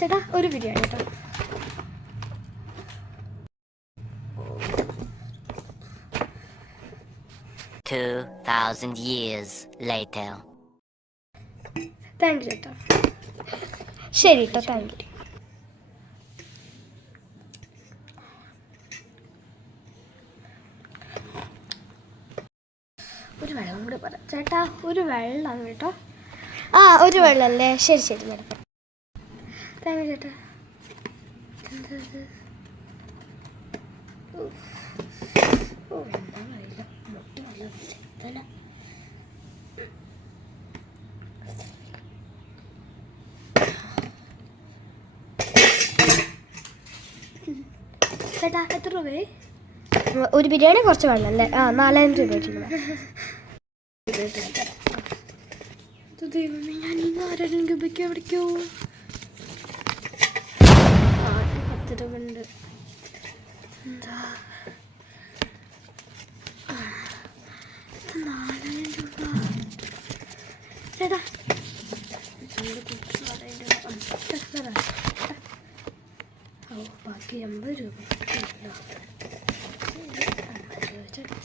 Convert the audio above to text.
ചേട്ടാ ഒരു ബിരിയാണി കേട്ടോ. താങ്ക് യു ചേട്ടാ. ശരി കേട്ടോ, താങ്ക് യു. ഒരു വെള്ളം കൂടി പറയാം ചേട്ടാ. ഒരു വെള്ളമാണ് കേട്ടോ. ആ ഒരു വെള്ളം അല്ലേ? ശരി ശരി മേഡം. താങ്ക് യു ചേട്ടാ. ഓ എന്താ കഴിയില്ല, മുട്ട വെള്ളം ചേട്ടാ. എത്ര രൂപയെ? ഒരു ബിരിയാണി കുറച്ച് വെള്ളം അല്ലേ? ആ 4000 രൂപ ആയിട്ടുണ്ട്. ദൈവമേ, ഞാൻ ഈ 4000 രൂപയ്ക്ക് എവിടേക്കോ 10 രൂപ ഉണ്ട്. എന്താ 4000 രൂപ ചേട്ടാ. ഓ ബാക്കി 80 രൂപ. 50 രൂപ ചേട്ടാ.